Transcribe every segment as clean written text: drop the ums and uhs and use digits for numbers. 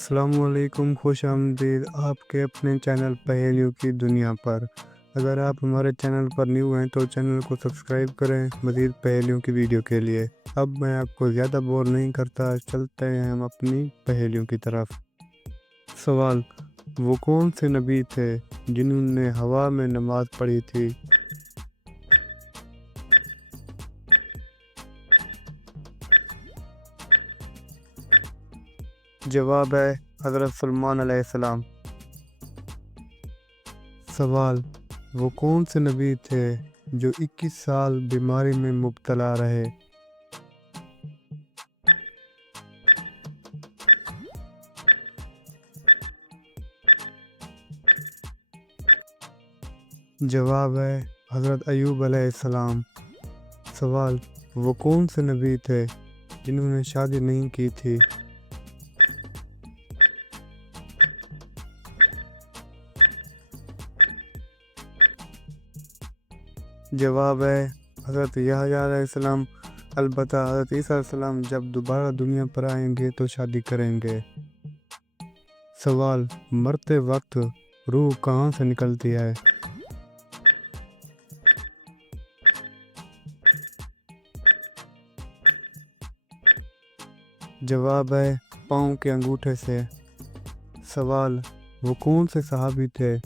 السلام علیکم، خوش آمدید آپ کے اپنے چینل پہیلیوں کی دنیا پر۔ اگر آپ ہمارے چینل پر نیو ہیں تو چینل کو سبسکرائب کریں مزید پہیلیوں کی ویڈیو کے لیے۔ اب میں آپ کو زیادہ بور نہیں کرتا، چلتے ہیں ہم اپنی پہیلیوں کی طرف۔ سوال: وہ کون سے نبی تھے جنہوں نے ہوا میں نماز پڑھی تھی؟ جواب ہے حضرت سلیمان علیہ السلام۔ سوال: وہ کون سے نبی تھے جو 21 سال بیماری میں مبتلا رہے؟ جواب ہے حضرت ایوب علیہ السلام۔ سوال: وہ کون سے نبی تھے جنہوں نے شادی نہیں کی تھی؟ جواب ہے حضرت یحییٰ علیہ السلام۔ البتہ حضرت عیسیٰ علیہ السلام جب دوبارہ دنیا پر آئیں گے تو شادی کریں گے۔ سوال: مرتے وقت روح کہاں سے نکلتی ہے؟ جواب ہے پاؤں کے انگوٹھے سے۔ سوال: وہ کون سے صحابی تھے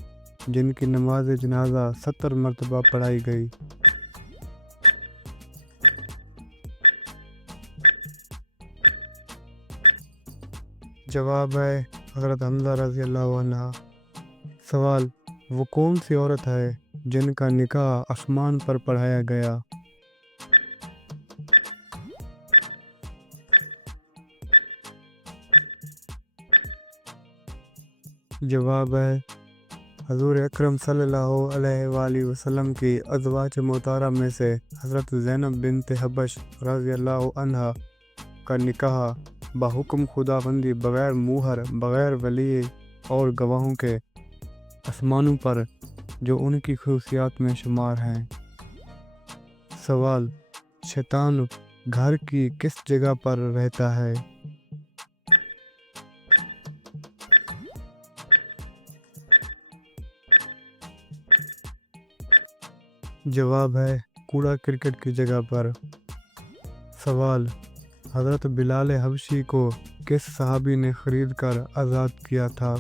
جن کی نماز جنازہ 70 مرتبہ پڑھائی گئی؟ جواب ہے حضرت حمزہ رضی اللہ عنہ۔ سوال: وہ کون سی عورت ہے جن کا نکاح آسمان پر پڑھایا گیا؟ جواب ہے حضور اکرم صلی اللہ علیہ وآلہ وسلم کی ازواج مطہرہ میں سے حضرت زینب بنت حبش رضی اللہ عنہا کا نکاح بحکم خداوندی بغیر مہر، بغیر ولی اور گواہوں کے، آسمانوں پر، جو ان کی خصوصیات میں شمار ہیں۔ سوال: شیطان گھر کی کس جگہ پر رہتا ہے؟ جواب ہے کوڑا کرکٹ کی جگہ پر۔ سوال: حضرت بلال حبشی کو کس صحابی نے خرید کر آزاد کیا تھا؟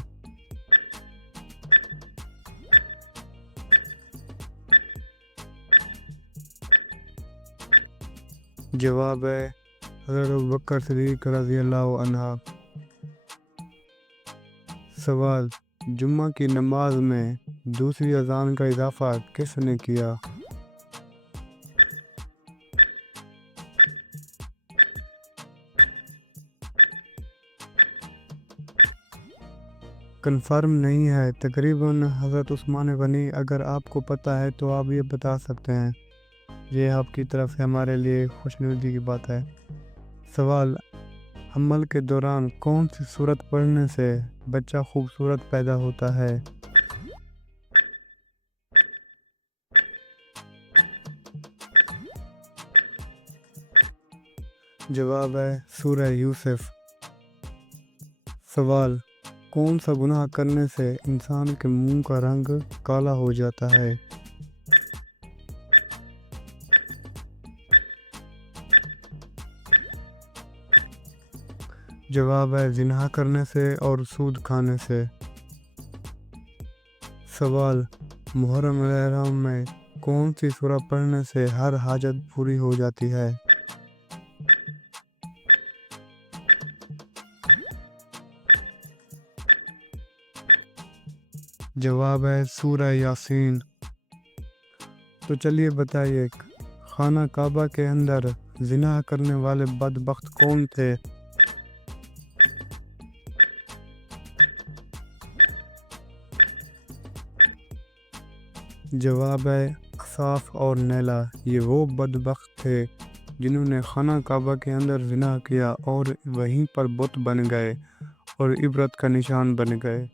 جواب ہے حضرت ابوبکر صدیق رضی اللہ عنہ۔ سوال: جمعہ کی نماز میں دوسری اذان کا اضافہ کس نے کیا؟ کنفرم نہیں ہے، تقریباً حضرت عثمان غنی۔ اگر آپ کو پتہ ہے تو آپ یہ بتا سکتے ہیں، یہ آپ کی طرف سے ہمارے لیے خوشنودی کی بات ہے۔ سوال: حمل کے دوران کون سی سورت پڑھنے سے بچہ خوبصورت پیدا ہوتا ہے؟ جواب ہے سورہ یوسف۔ سوال: کون سا گناہ کرنے سے انسان کے منہ کا رنگ کالا ہو جاتا ہے؟ جواب ہے زنا کرنے سے اور سود کھانے سے۔ سوال: محرم الحرام میں کون سی سورہ پڑھنے سے ہر حاجت پوری ہو جاتی ہے؟ جواب ہے سورہ یاسین۔ تو چلیے بتائیے، خانہ کعبہ کے اندر زنا کرنے والے بدبخت کون تھے؟ جواب ہے اصاف اور نیلا۔ یہ وہ بدبخت تھے جنہوں نے خانہ کعبہ کے اندر زنا کیا اور وہیں پر بت بن گئے اور عبرت کا نشان بن گئے۔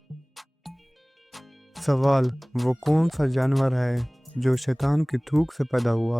سوال: وہ کون سا جانور ہے جو شیطان کی تھوک سے پیدا ہوا؟